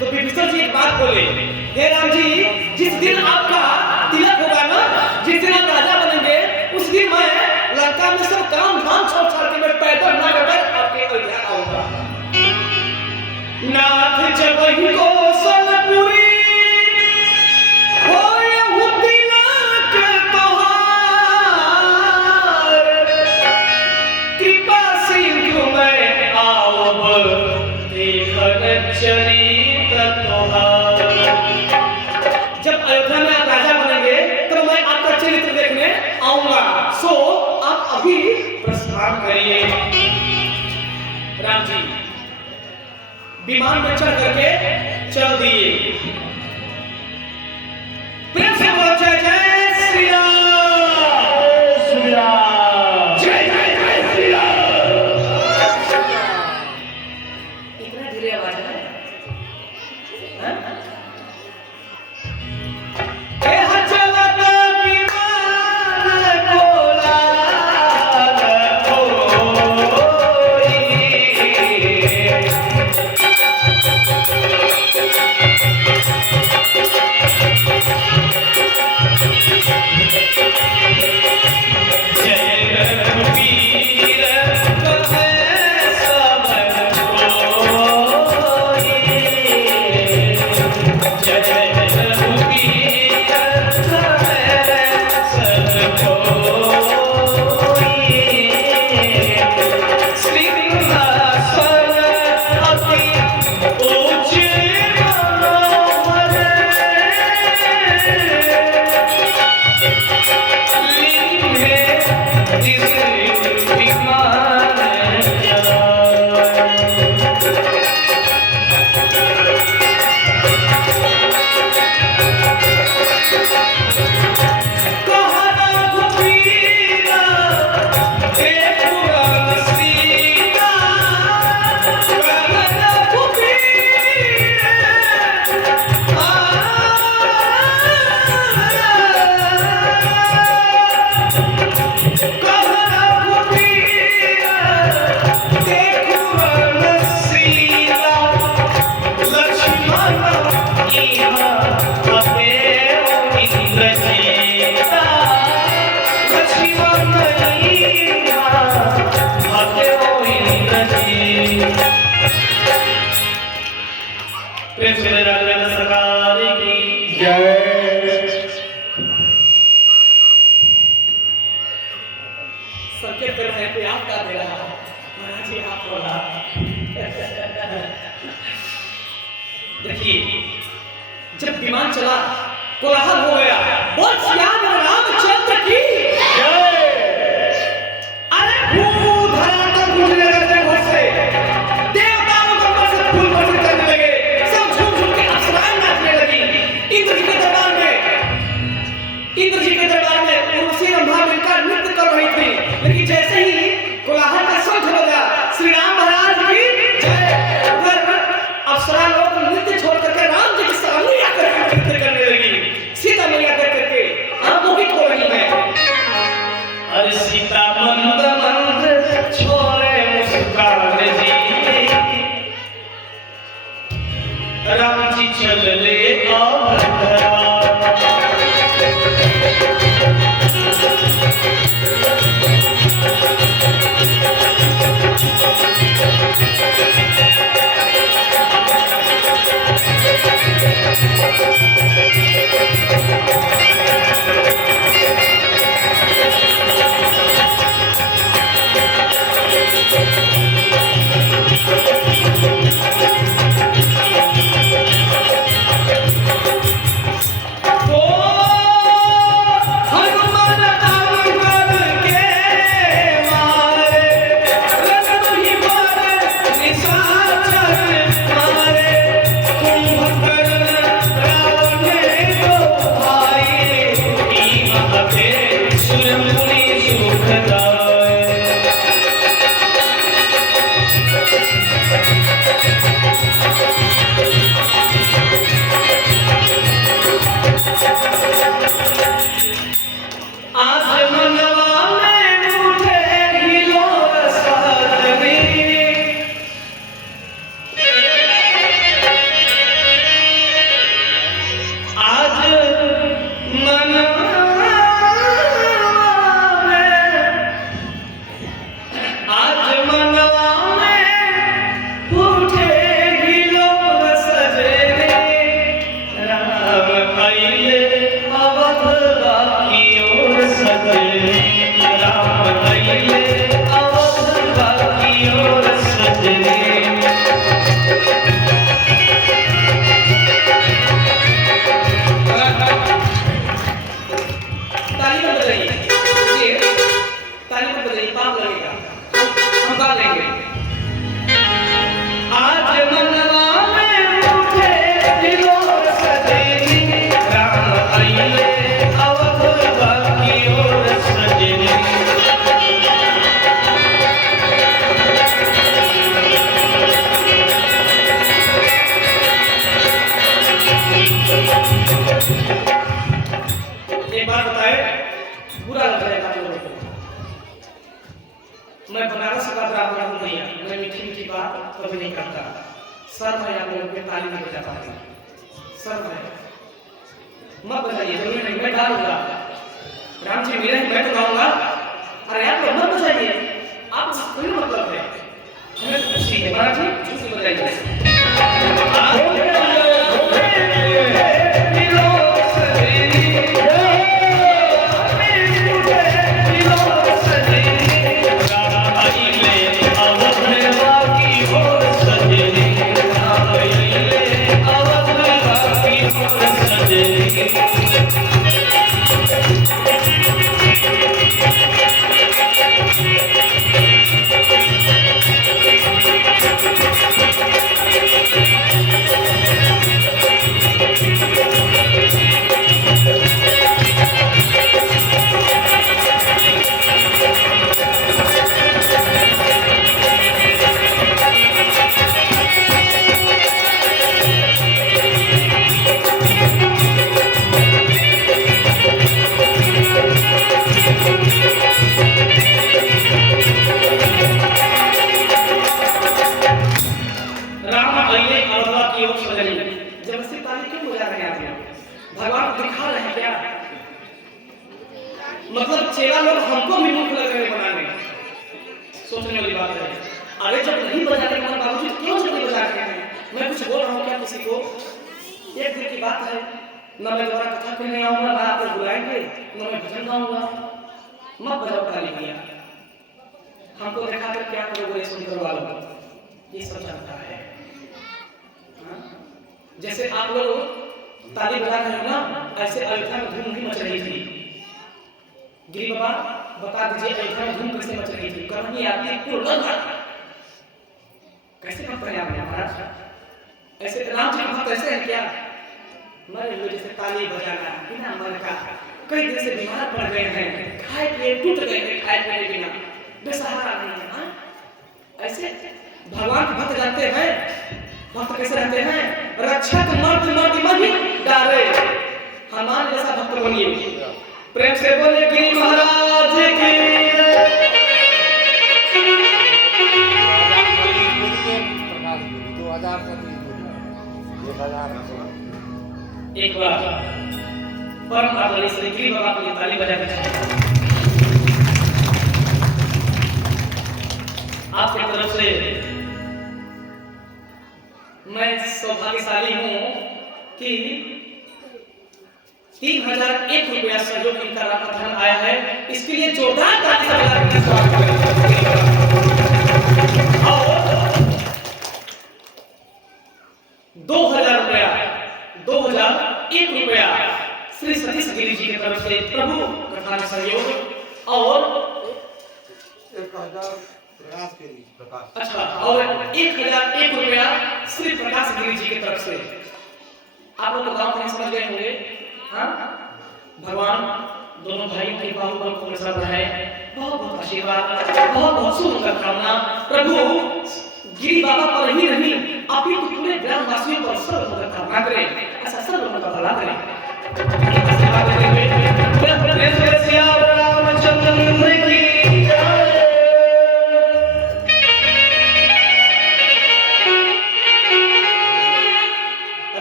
तो विभीषण जी एक बात बोले, हे राम जी, जिस दिन आपका तिलक होगा ना, जिस दिन आप राजा बनेंगे, उस दिन मैं लंका में सब काम धाम छोड़ छाड़ के मैं पैदल ना कर आपके अयोध्या आऊंगा। नाथ जब कौशलपुरी होए हो तिलक तोहार, कृपा सिंधु मैं आऊब देखन चरित तोहार। जब अयोध्या में आप राजा बनेंगे तो मैं आपका चरित्र देखने आऊंगा, सो आप अभी प्रस्थान करिए। राम जी विमान में चढ़ करके चल दिए। प्रेम से बोलो जय जय श्री राम, श्री राम, जय जय जय श्री राम। इतना धीरे आवाज है? संकेत कर रहे हैं कोई आप का दे रहा है, महाराज जी आप बोला। देखिए जब विमान चला कोलाहल हो गया, बोल श्याम रामचंद्र की जय। अरे भूत धरातल गूंजने लगे घर से, देवताओं को ऊपर से फूल वर्षित करने लगे, सब झूम झूम के अप्सराएं नाचने लगी। इंद्र जी के दरबार में उर्वशी रंभा मिलकर नृत्य कर रही थी, लेकिन जैसे ही कोलाहल का शंख बजा, श्री राम महाराज की जय, उधर अप्सरा लोग नृत्य छोड़ करके राम जी के सामने आकर नृत्य करने लगी। सीता मैया देख करके आप खराब ना हो भैया, मैं मीठी मीठी बात कभी नहीं करता। सर मैं आप लोगों के ताली नहीं बजा पाऊंगा, सर मैं मत बजाइए, जरूरी नहीं मैं गा लूंगा। राम जी मेरे मैं तो गाऊंगा, अरे आप लोग मत बजाइए, आप कोई मतलब है हमें तो खुशी है। महाराज जी खुशी बजाइए। भगवान दिखा रहे हैं क्या? मतलब चेला लोग हमको विमुख लग रहे बनाने, सोचने वाली बात है। अरे जब नहीं बजाने के बावजूद क्यों जल्दी बजा रहे हैं? मैं कुछ बोल रहा हूँ क्या किसी को? एक दिन की बात है, न मैं दोबारा कथा कहने आऊंगा, न आपको बुलाएंगे, न मैं भजन गाऊंगा। मत बजाओ ताली भैया, हमको देखा कर क्या करोगे सुनकर वालों, ये सब जानता है। जैसे आप लोग ताली बजा रहे हो ना, ऐसे अयोध्या में धूम भी मच रही थी। गिरी बाबा बता दीजिए अयोध्या में धूम कैसे मच रही थी? कहीं आती पूर्ण कैसे मत करें आप महाराज? ऐसे राम जी के भक्त ऐसे हैं क्या? मरे हुए जैसे ताली बजाना बिना मन का, कई दिन से बीमार पड़ गए हैं, खाए पिए टूट गए हैं, खाए पिए बिना बेसहारा नहीं है। हाँ ऐसे भगवान के भक्त जानते हैं भक्त कैसे रहते हैं? रक्षक मर्द मर्द मही डारे, हनुमान जैसा भक्त बनिए। प्रेम से बोले गिरी महाराज की। एक बार परम आदरणीय श्री गिरी बाबा के लिए ताली बजा के आपकी तरफ से मैं सौभाग्यशाली हूं कि 3001 रुपया सहयोग इनका रामकथन आया है। इसके लिए जोरदार ताली से बजाकर स्वागत करें। और 2001 रुपया श्री सतीश गिरी जी की तरफ से प्रभु कथा में सहयोग, और 1000 प्रकाश। अच्छा, और 1001 रुपया श्री प्रकाश गिरी जी की तरफ से। आप लोग तो गाँव में समझ गए होंगे। हाँ भगवान दोनों भाइयों की बाहुबल को प्रसाद है, बहुत बहुत आशीर्वाद, बहुत बहुत शुभकामना। प्रभु गिरी बाबा पर ही नहीं आप ही पूरे ग्रामवासियों पर सर्व शुभकामना करें, ऐसा सर्व लोगों का भला करें।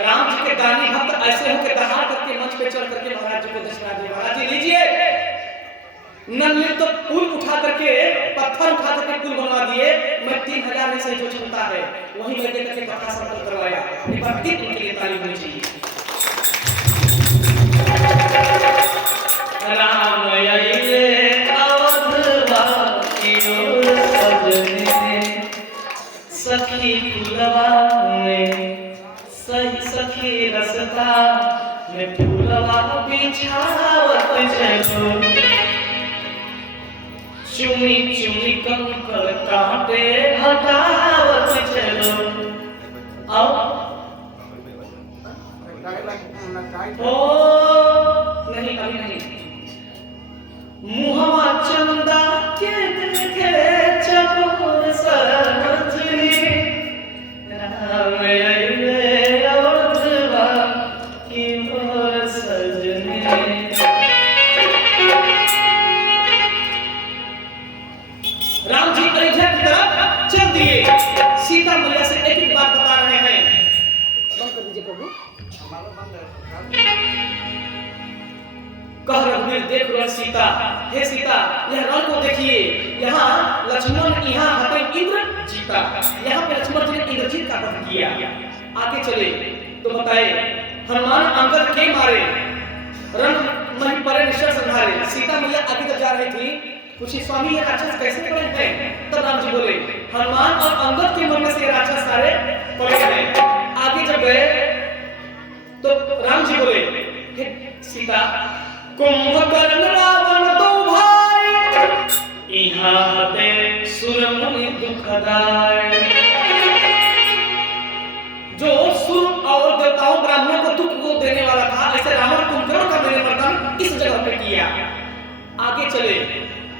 राम जी के दानी भक्त ऐसे हो के दहाड़ करके मंच पे चढ़ करके महाराज जी को दक्षिणा दी। महाराज जी लीजिए। नन्हे तो पुल उठा करके, पत्थर उठा करके पुल बनवा दिए। मैं 3000 में से जो क्षमता है वही मैं देकर के कथा संपन्न करवाया। एक बार फिर उनके लिए ताली होनी चाहिए। राम आइले अवध वासियों सजने, सखी फूलवा में सखी रसता में फूलवा बिछावत चलो, चुमी चुमी कंकर कांटे हटावत चलो। आओ ओ नहीं अभी नहीं। मुहवा चंदा के देखे चकोर सजनी, राम आइले अवधवा की मोर सजनी। राम जी अयोध्या की तरफ प्रभु? हमारा बंद है सरकार। कह रघुवीर देख लो सीता, हे सीता यह रण को देखिए, यहाँ लक्ष्मण यहाँ हते इंद्र जीता, यहाँ पे लक्ष्मण जी ने इंद्रजीत का वध किया। आगे चले तो बताए हनुमान अंगद के मारे रण मही परे निश्चर संहारे। सीता मैया आगे जब जा रही थी पूछी स्वामी ये राक्षस कैसे पड़े हैं? तब राम जी बोले हनुमान और अंगद के मन में से राक्षस सारे पड़े हैं। आगे जब गए तो राम जी बोले हे सीता कुंभकर्ण रावण दो भाई, यहाँ ते सुर मुनि दुखदाई। जो सुर और देवताओं ब्राह्मणों को दुख को देने वाला था, ऐसे रावण कुंभकर्ण का मैंने वर्णन इस जगह पे किया। आगे चले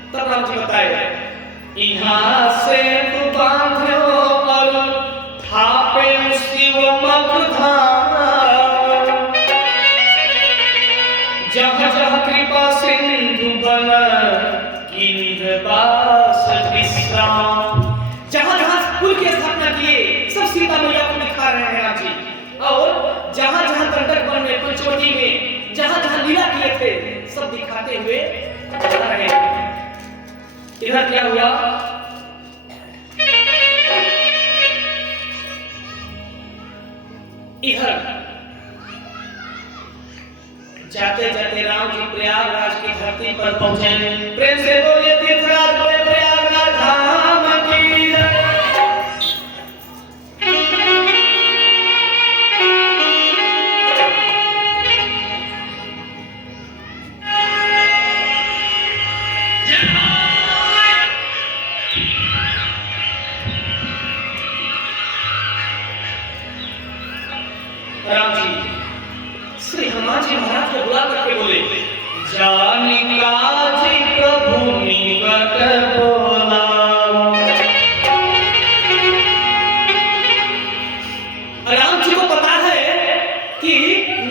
तब राम जी बताए यहाँ से तू बांध्यो और थापे शिव मगधाम, जहाँ जहाँ कृपा सिंधु बन गिरिवास विश्राम। जहाँ जहाँ पुल की स्थापना किए सब सीता मैया को दिखा रहे हैं राम जी, और जहाँ जहाँ गंडक वन में पंचवटी में जहाँ जहाँ लीला किए थे सब दिखाते हुए जा रहे हैं। इधर क्या हुआ? इधर जाते जाते राम जी प्रयागराज की धरती पर पहुंचे। प्रेम से बोलिए तीर्थराज बोले प्रयागराज धाम की जय। राम जी श्री हनुमान जी महाराज को बुला करके बोले जानिका जी प्रभु निकट बोला। राम जी को पता है कि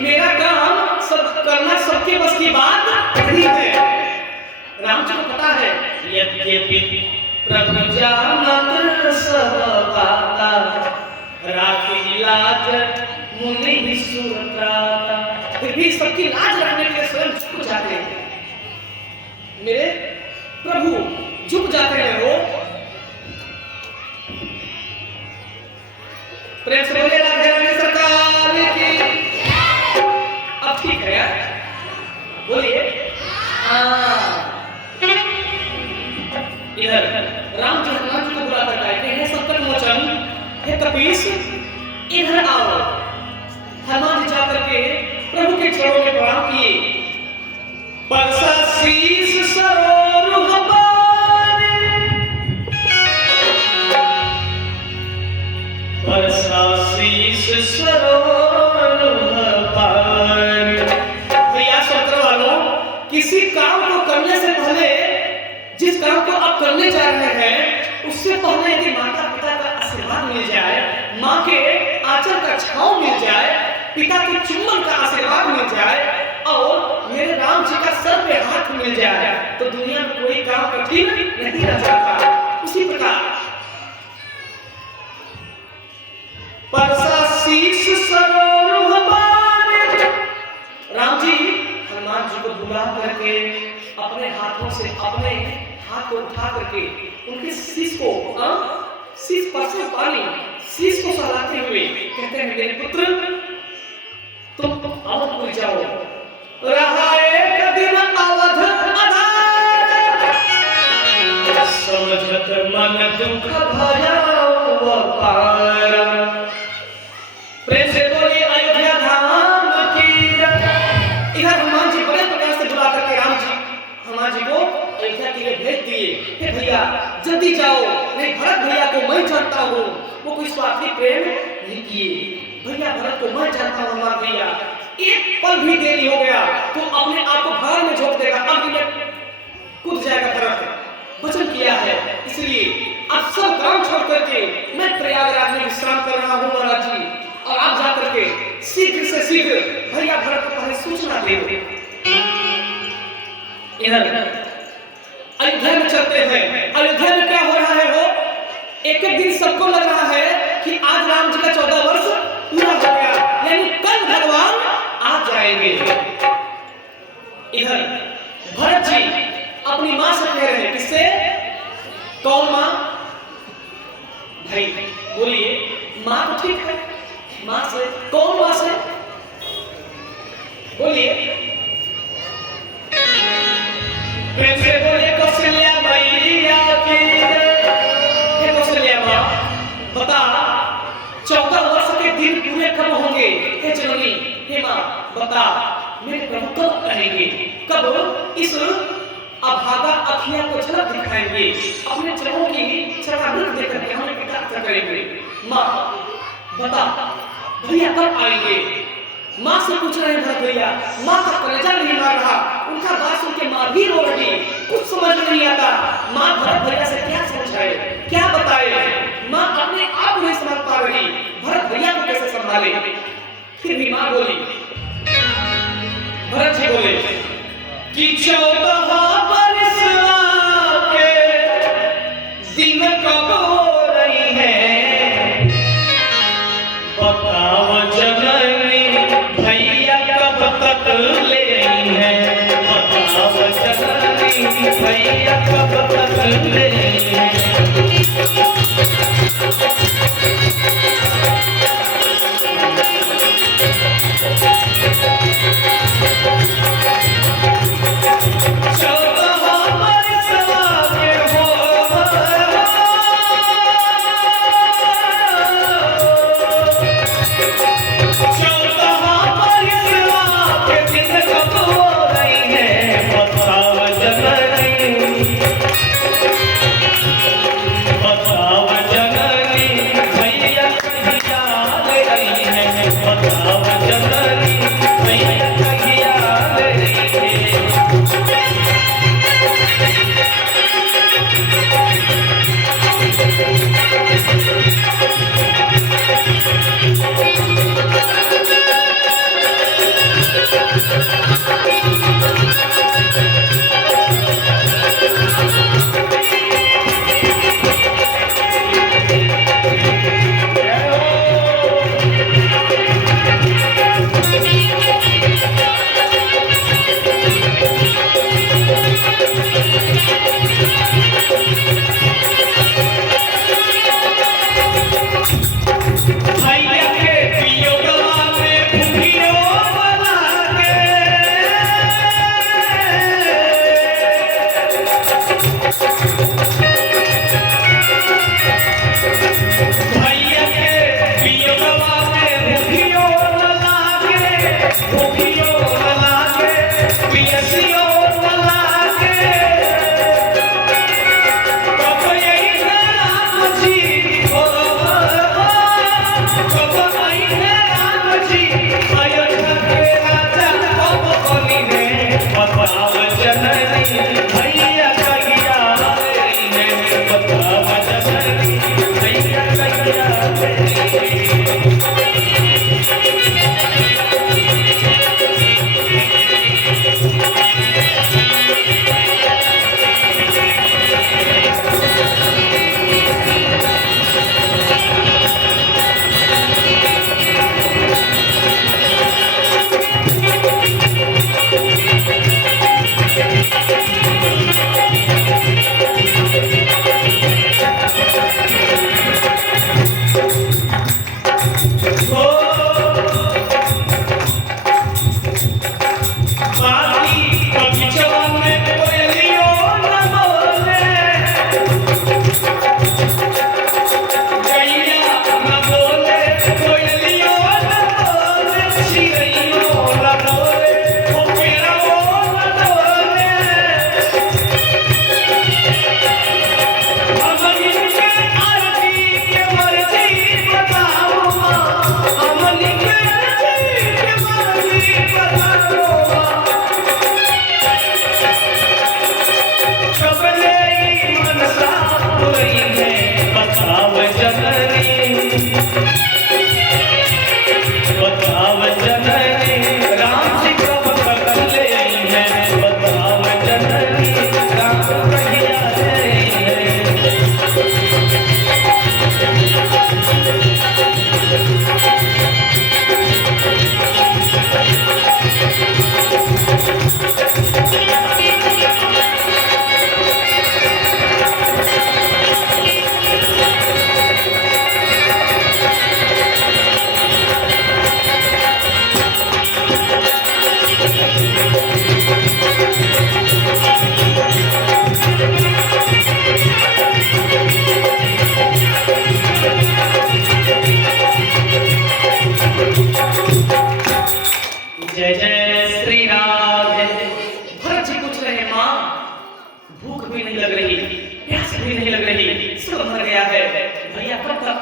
मेरा काम सब करना सबके बस की बात नहीं है। राम जी को पता है यद्यपि प्रभु जानत सब बाता, राखी लाज मुनि ही सुरत्राता। फिर भी सबकी लाज रखने के लिए स्वयं झुक जाते हैं। मेरे प्रभु झुक जाते हैं वो। प्रेम से बोले राधे रानी सरकार की। अब ठीक है यार, बोलिए। इधर राम जी हनुमान जी को बुला करता है कि हे संकट मोचन, हे कपीश इधर आओ। हनुमान जी जाकर के प्रभु के चरणों में प्रणाम किए। परसा शीस सरोरुह बारे, परसा शीस सरोरुह बारे। भैया शंकर वालों, किसी काम को करने से पहले जिस काम को आप करने जा रहे हैं उससे पहले यदि माता पिता का आशीर्वाद मिल जाए, माँ के आंचल का छांव मिल जाए, पिता के चुम्बन का आशीर्वाद मिल जाए और मेरे राम जी का सर पे हाथ मिल जाए तो दुनिया में कोई काम कठिन नहीं रह जाता। उसी प्रकार परसा शीश सरोरुह बारे। राम जी हनुमान जी को बुला करके अपने हाथों से अपने हाथ को उठा करके उनके शीश को शीश पर से पानी शीश को सहलाते हुए कहते हैं मेरे पुत्र तुम अवधपुर जाओ, रहा एक दिन अवध आधार, समझत मन दुख भयाओ अपार। प्रेम से बोलिए अयोध्या धाम की जय। इधर हनुमान जी बड़े प्रकार से बुला करके राम जी हनुमान जी को अयोध्या के लिए भेज दिए। हे भैया जल्दी जाओ, नहीं भरत भैया को मैं जानता हूँ, वो कोई स्वार्थी प्रेम नहीं किए। भैया भरत को मैं जानता हूँ हनुमान भैया, एक पल भी देरी हो गया तो अपने आप को भार में झोंक देगा, अब मिनट कूद जाएगा भरत। वचन किया है, इसलिए आप सब काम छोड़ करके मैं प्रयागराज में विश्राम कर रहा हूँ महाराज जी, और आप जाकर के शीघ्र से शीघ्र भैया भरत को पहले सूचना दे। इधर अयोध्या में चलते हैं। अयोध्या में क्या हो रहा है वो एक एक दिन सबको लग रहा है कि आज राम जी का 14 वर्ष पूरा हो गया, यानी कल भगवान आ जाएंगे। इधर भरत जी अपनी मां से कह रहे हैं, किससे? कौन मां? भाई बोलिए, मां तो ठीक है, मां से कौन? मां से बोलिए, प्रेम से बोलिए, कौशल्या मैया की जय। कौशल्या मां बता, 14 वर्ष के दिन पूरे कब होंगे? हे जननी, हे मां बता, मेरे प्रभु कब आएंगे? कब इस अभागा अखिया को झलक दिखाएंगे, अपने चरणों की चरणामृत देकर के हमें कृतार्थ करेंगे? मां बता, भैया कब आएंगे? मां से पूछ रहे हैं भरत भैया। मां का कलेजा नहीं मार रहा, उनका बात सुन के मां भी रो रही, कुछ समझ नहीं आता। मां भरत भैया से क्या समझाए, क्या बताए? मां अपने आप नहीं समझ पा रही, भरत भैया को कैसे संभाले? फिर भी मां बोली, भरत जी बोले कि 14 बरस के दिन कब हो रही है, बताओ जननी भैया कब तक ले रही है, बताओ जननी भैया कब तक ले रही है।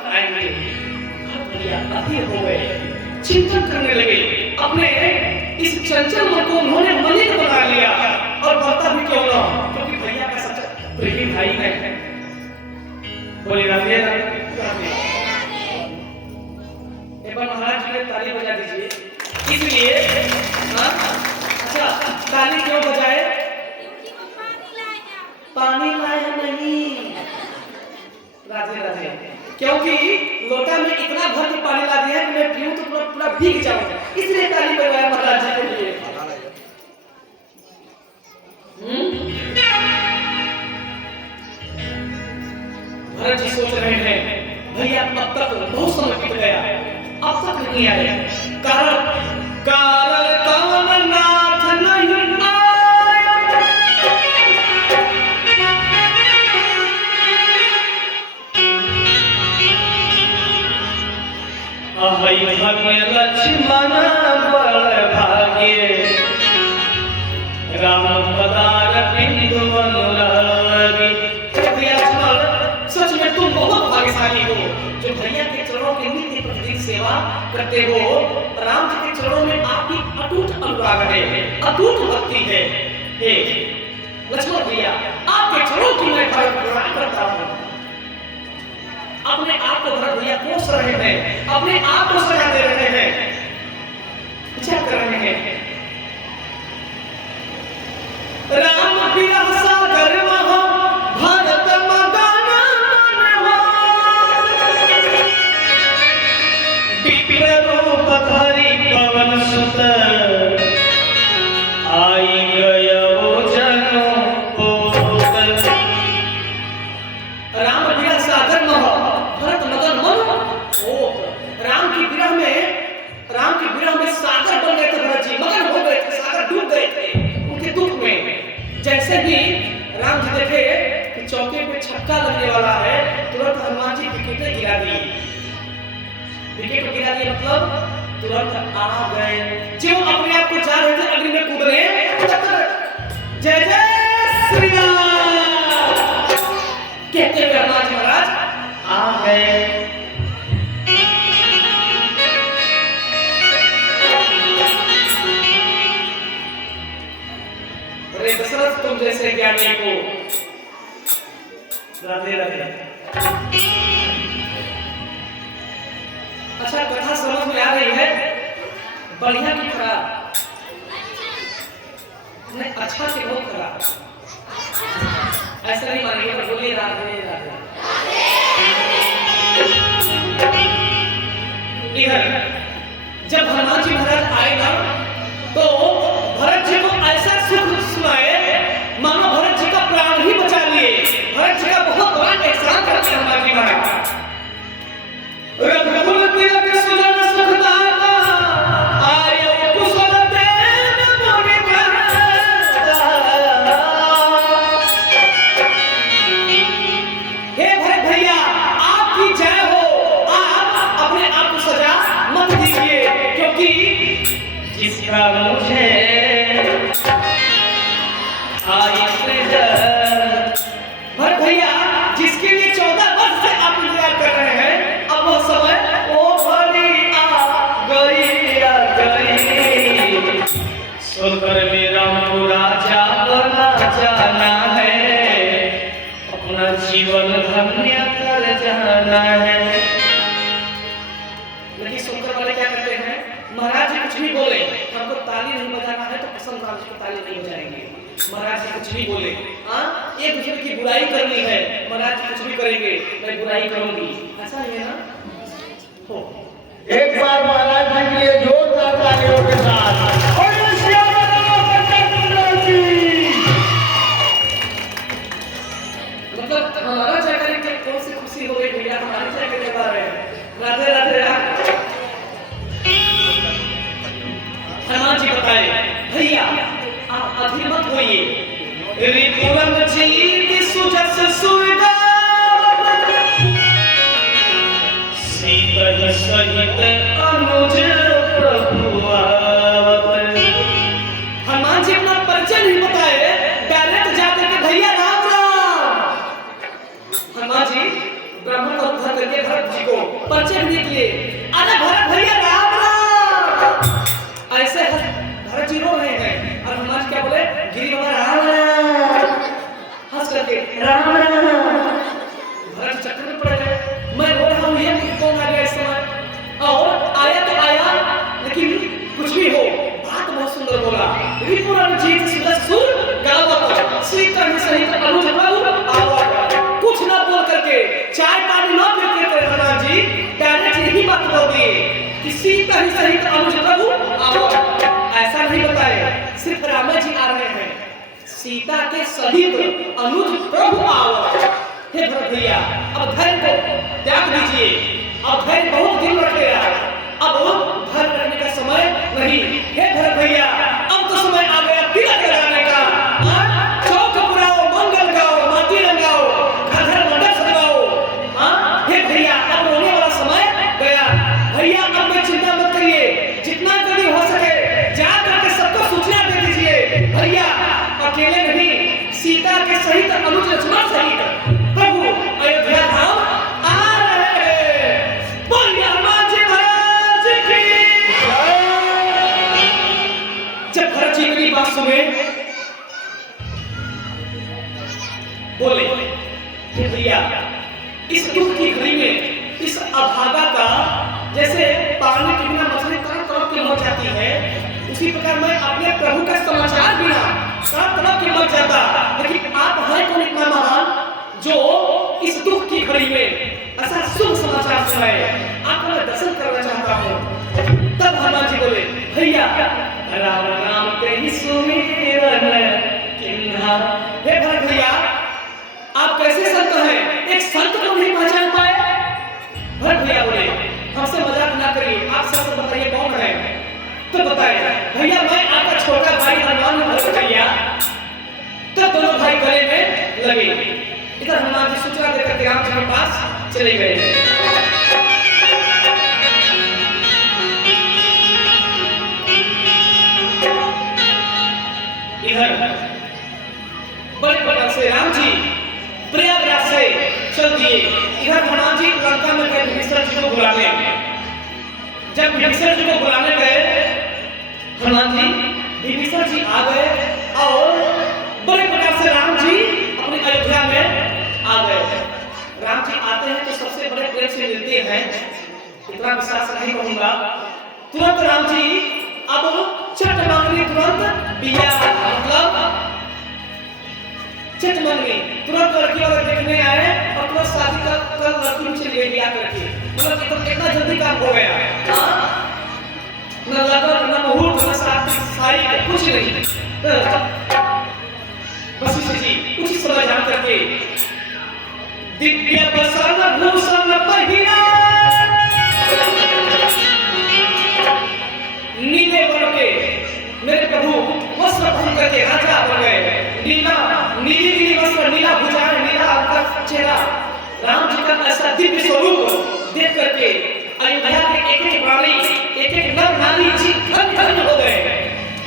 आएंगे। भैया अधीर हो गए, चिंतन करने लगे। अपने इस चंचल मन को उन्होंने मलिन बना लिया, और बढ़ता भी क्यों ना, क्योंकि भैया का सच्चा प्रेमी भाई है। बोले राधे राधे। एक बार महाराज जी ने ताली बजा दीजिए। इसलिए अच्छा, ताली क्यों बजाए? पानी लाया नहीं, राधे राधे। क्योंकि लोटा में इतना भर के पानी ला दिया है कि मैं पीऊं तो पूरा पूरा भीग जाऊंगा, इसलिए ताली बजवाया महाराज जी के लिए। भरत जी सोच रहे हैं, भैया अब तक बहुत समय बीत गया, अब तक नहीं आए। कारण कमलनाथ नहीं आया। अहि भाग्य लक्ष्मण बड़ भाग्य, राम पदार बिंदु अनुरागी। सच में तुम बहुत भाग्यशाली हो जो भैया के चरणों की नित्य प्रतिदिन सेवा करते हो। राम जी के चरणों में आपकी अटूट अनुराग है, अटूट भक्ति है। हे लक्ष्मण भैया, आपके चरणों की मैं प्रणाम करता हूँ। अपने आप को भरत भैया कोस रहे हैं, अपने आप को सजा दे रहे हैं, विचार कर रहे हैं। राम विरह सागर महा भरत मगन मन हो, विपिन रूप धरि पवन सुत, आई गयो जनो कोत। राम विरह सागर महा भरत मगन मन हो। राम की विरह में सागर बन गए थे भरत जी, मगन हो गए थे, सागर डूब गए थे उनके दुख में। जैसे ही राम जी देखे कि चौके पे छक्का लगने वाला है, तुरंत हनुमान जी विकेट गिरा दी। विकेट गिरा दिए मतलब तुरंत आ गए। जो अपने आप को जा रहे थे अग्नि में कूदने, जय जय श्री राम कहते हुए हनुमान जी महाराज आ गए। दशरथ तुम जैसे ज्ञानी को राधे राधे। अच्छा, कथा समझ में आ रही है? बढ़िया की खराब? नहीं, अच्छा की बहुत खराब। ऐसा नहीं मानिए, बोलिए राधे राधे। इधर जब हनुमान जी महाराज आए ना, तो भरत जी को ऐसा सुख सुनाए मानो भरत जी का प्राण ही बचा लिए। भरत जी का बहुत बड़ा एहसान करते हैं हनुमान जी महाराज। रघुकुल तिलक सुजन सुखदाता, आयो कुशल देव मोरे करता। हे भरत भैया, आपकी जय हो। आप अपने आप को सजा मत दीजिए, क्योंकि जिसका मुझे भरत भैया, जिसके लिए 14 वर्ष से आप इंतजार कर रहे हैं, अब वो समय ओ घड़ी आ गई। सुनकर मेरा पूरा जाना जाना है, अपना जीवन धन्य कर जाना है। लेकिन सुनकर वाले क्या करते हैं? महाराज जी कुछ भी बोले, हमको ताली नहीं बजाना है तो पसंद राम जी को ताली नहीं बजाएंगे। महाराज जी कुछ भी बोले, हाँ एक दूसरे की बुराई करनी है, महाराज जी कुछ भी करेंगे, मैं बुराई करूंगी, ऐसा ही है ना? हो एक बार महाराज जी के लिए जोरदार तालियों के साथ मतलब हमारा जाकर के कौन सी खुशी हो गई भैया, हमारे जाकर के बारे में राधे राधे। हनुमान जी बताए, भैया आप अधीर मत होइए। रिपुरन जीत सुजस सुरगावत, सीता सहित अनुज प्रभु आवत। हनुमान जी अपना परिचय नहीं बताए, डायरेक्ट जाकर के भैया राम राम। हनुमान जी ब्राह्मण को उद्धार करके भरत जी को परिचय भी निकले। अरे भरत भैया राम राम, ऐसे भरत जी रो रहे हैं और हनुमान क्या बोले, गिरी बाबा राम राम, हंस करके राम राम। भरत चक्कर में पड़ गए, मैं रो रहा हूँ, ये कौन आ गया इस समय, और आया तो आया, लेकिन कुछ भी हो बात बहुत सुंदर बोला। रिपुराण जीत सुदस सुर गावत सीता में सहित अनुज प्रभु आवत, कुछ ना बोल करके, चाय पानी ना पी के हनुमान जी डायरेक्ट यही बात बोल दिए कि सीता ही सहित अनुज प्रभु आवत। ऐसा नहीं बताए सिर्फ राम जी आ रहे हैं, सीता के सहित अनुज प्रभु आवत। हे भरत भैया अब धैर्य को त्याग दीजिए, अब धैर्य बहुत दिन रखेगा, अब धैर्य रखने का समय नहीं। हे भरत भैया अब तो समय आ गया तिलक लगाने का, चौक पुराओ, मंगल गाओ, माटी रंगाओ, घर मंडप सजाओ। हे भैया अब रोने वाला समय गया। भैया अब मैं चिंता मत करिए, जितना जल्दी हो सके जा करके सबको सूचना दे दीजिए। भैया अकेले नहीं, सीता के सहित अनुज लक्ष्मण सहित प्रभु अयोध्या धाम आ रहे हैं। बोलिए हनुमान जी महाराज की जय। जब भरत जी की बात सुने बोले कि भैया इस दुख की घड़ी में इस अभागा का जैसे पानी के बिना मछली तरह तरह की मर जाती है, उसी प्रकार मैं अपने प्रभु का समाचार बिना तरह तरह की मर जाता, लेकिन आप हैं कौन इतना महान जो इस दुख की घड़ी में ऐसा शुभ समाचार सुनाए, आपको मैं दर्शन करना चाहता हूँ। तब हनुमान जी बोले भैया राम नाम कहि सुमिरन किन्हा। हे भरत भैया आप कैसे संत हैं, एक संत को नहीं पहचान पाए। भरत भैया बोले हमसे मजाक ना करिए, आप सब बताइए कौन है। तो बताए भैया मैं आपका छोटा भाई हनुमान भरत भैया। तब दोनों भाई गले में लगे। इधर हनुमान जी सूचना देकर के राम जी के पास चले गए। इधर बड़े प्रकार से राम जी प्रयागराज से चल दिए। इधर हनुमान जी लंका में गए विभीषण जी को बुलाने। जब विभीषण जी को बुलाने गए हनुमान जी, विभीषण जी आ गए और बड़े प्रकार से राम जी अपनी अयोध्या में आ गए। राम जी आते हैं तो सबसे बड़े प्रेम से मिलते हैं, इतना विश्वास नहीं कहूंगा। तुरंत राम जी अब चट मांगनी, तुरंत बिया मतलब चट मांगनी, तुरंत लड़की वाला देखने आए और तुरंत शादी का कल लड़की में चली गई बिया करके। मतलब कितना जल्दी काम हो गया, न लगन न मुहूर्त न सारी कुछ नहीं। वशिष्ठ जी उसी समय जान करके दिव्य बसन भूषण पहिरा नीले वर्ण के मेरे प्रभु वस्त्र पहन करके राजा बन गए। नीला नीली नीली वस्त्र, नीला भुजाएं, नीला उनका चेहरा, राम जी का ऐसा दिव्य स्वरूप देख करके अयोध्या के एक एक प्राणी, एक एक नर नारी जी धन्य हो गए।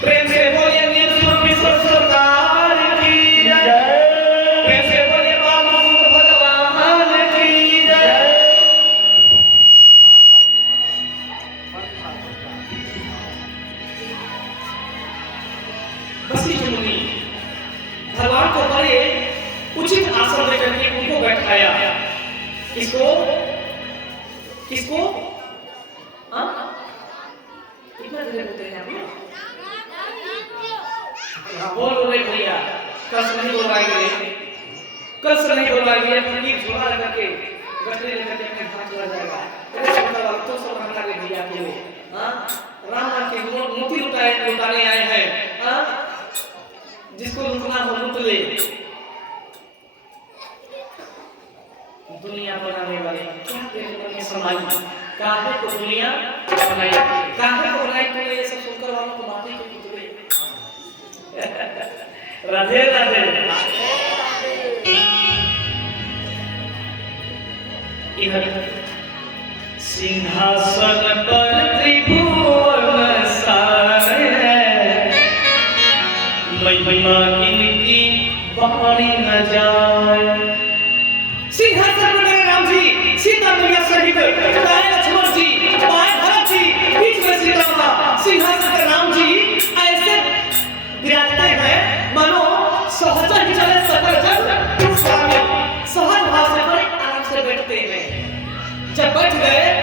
प्रेम से बोलिए नीलकंठ विश्व सरकार की जय। प्रेम से बोलिए बालमुकुंद भगवान की जय। वशिष्ठ मुनि भगवान को बड़े उचित आसन देकर के उनको बैठाया। किसको किसको कितना देर होते हैं आप बोल रहे भैया, कल से नहीं बोलवाएंगे, कल से नहीं बोलवाएंगे। फकीर झोला लगा के गठरी लेकर के अपने हाथ चला जाएगा। तेरे छोटा वाला तो सब हमारा रे भैया के लिए राम के मोती लुटाने आए हैं। जिसको लुटना हो लुट ले। दुनिया बनाने वाले क्या तेरे मन में समाई, काहे को दुनिया बनाई, काहे को बनाई तूने। ये सब सुनकर वालों को माटी के पुतले। राधे राधे। इधर सिंहासन पर त्रिभुवन सारे, महिमा इनकी बाणी न जाए। सिंहासन पर राम जी सीता मैया सहित जब बैठ गए